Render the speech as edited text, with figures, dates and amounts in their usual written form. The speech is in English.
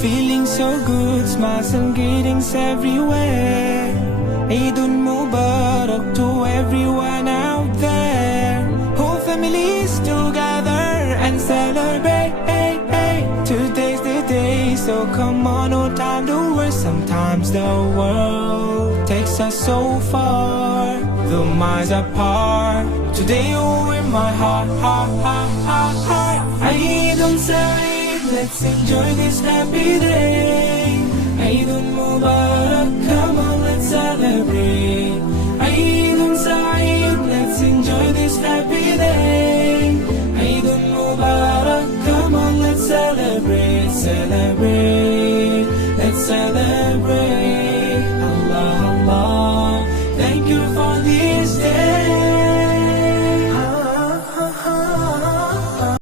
Feeling so good, smiles and greetings everywhere. Eid Mubarak to everyone out there. Whole families together and celebrate. Today's the day, so come on, no time to waste. Sometimes the world takes us so far, the miles apart. Today you're in my heart. Eid Saeed, let's enjoy this happy day. Eid Mubarak, come on, let's celebrate. Eid Saeed, let's enjoy this happy day. Eid Mubarak, come on, let's celebrate.